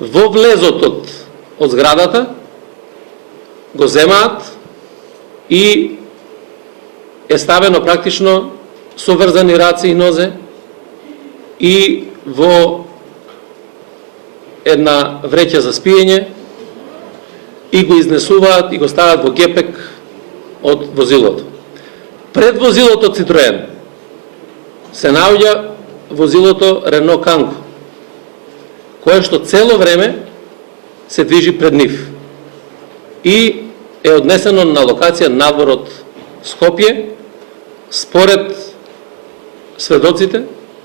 во влезот од зградата, го земаат и е ставено практично со врзани раце и нозе и во една вреќа за спиење и го изнесуваат и го стават во гепек од возилото. Пред возилото Citroen се наоѓа возилото Renault Kangoo, кое што цело време се движи пред нив и е однесено на локација надвор од Скопје. Според сведоците,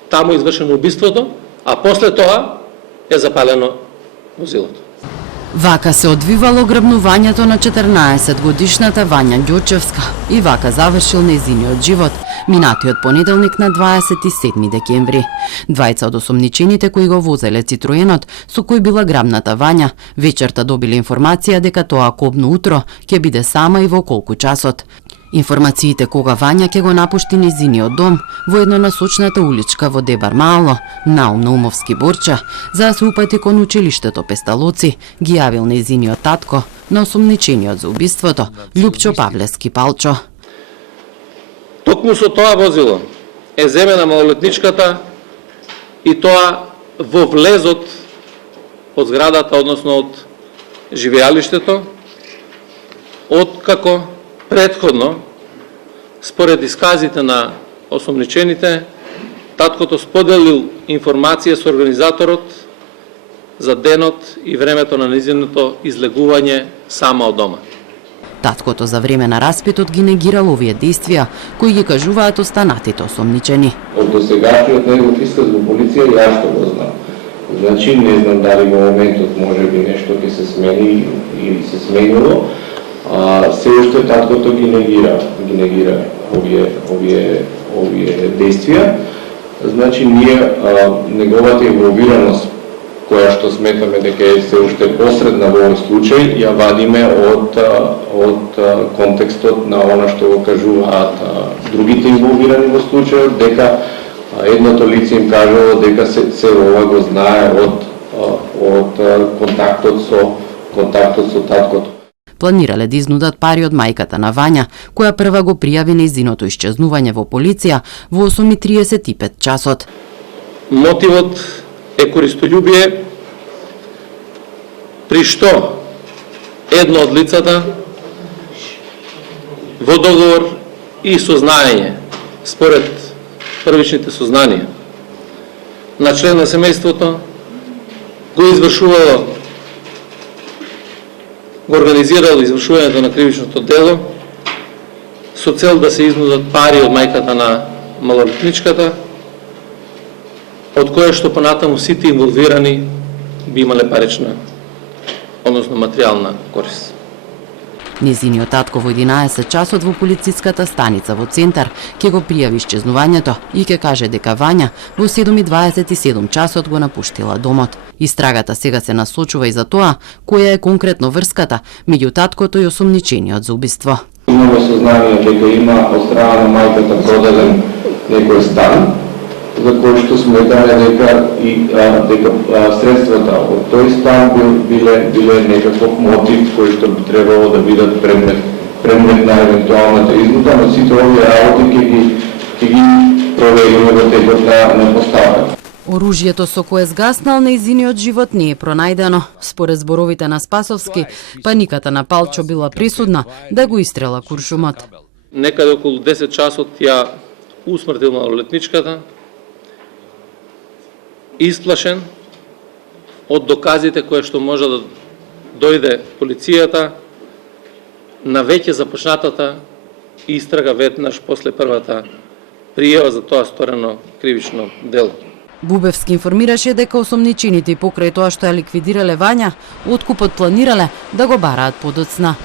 таму е извршено убиството, а после тоа е запалено возилото. Вака се одвивало грабнувањето на 14-годишната Вања Ѓочевска и вака завршил нејзиниот живот минатиот понеделник на 27 декември. Двајца од осомничените кои го возеле Цитроенот со кој била грабната Вања, вечерта добиле информација дека тоа кобно утро ќе биде сама и во колку часот. Информациите кога Вања ќе го напушти нејзиниот дом во еднонасочната уличка во Дебар Мало, наум на Умовски Борча, за да се упати кон училиштето Песталоци, ги јавил нејзиниот татко на осомничениот за убиството, Љупчо Павлевски Палчо. Токму со тоа возило е земена малолетничката и тоа во влезот од зградата, односно од живеалиштето, откако предходно, според исказите на осомничените, таткото споделил информација со организаторот за денот и времето на нејзиното излегување сама од дома. Таткото за време на распитот ги негирал овие действија, кои ги кажуваат останатите осомничени. Од досегашниот негов исказ во полиција јас што го знам. Значи, не знам дали во моментот може би нешто ќе се смени или се сменило. Се уште таткото ги негира овие действија. Значи, ние неговата инволвираност, која што сметаме дека е се уште посредна во овој случај, ја вадиме од контекстот на она што го кажуваат другите инволвирани во случајот, дека едното лице им кажало дека се ова го знае од контактот со таткото. Планирале да изнудат пари од мајката на Вања, која прва го пријави нејзиното исчезнување во полиција во 8:35 часот. Мотивот е користољубие, при што едно од лицата во договор и сознаење, според првичните сознанија на член на семејството, го извршувало, го организирало извршувањето на кривичното дело со цел да се изнудат пари од мајката на малолетничката, од кое што понатаму сите инволвирани би имале парична, односно материјална корист. Нејзиниот татко во 11 часот во полициската станица во Центар ќе го пријави исчезнувањето и ќе каже дека Вања во 7:27 часот го напуштила домот. Истрагата сега се насочува и за тоа која е конкретно врската меѓу таткото и осомничениот за убиство. Имаме сознание дека има од страна на мајката продаден некој стан, за кој што сметаме дека средствата од тој стан биле некаков мотив кој што би требало да бидат предмет на евентуалната изнуда, но сите овие работи ќе ги провериме во текот на поставање. Оружјето со кое згаснал нејзиниот живот не е пронајдено. Според зборовите на Спасовски, паниката на Палчо била присудна да го истрела куршумот. Некаде околу 10 часот ја усмртил малолетничката, исплашен од доказите кои што може да дојде полицијата на веќе започнатата истрага веднаш после првата пријава за тоа сторено кривично дело. Бубевски информираше дека осомничените и покрај тоа што ја ликвидирале Вања, откупот планирале да го бараат подоцна.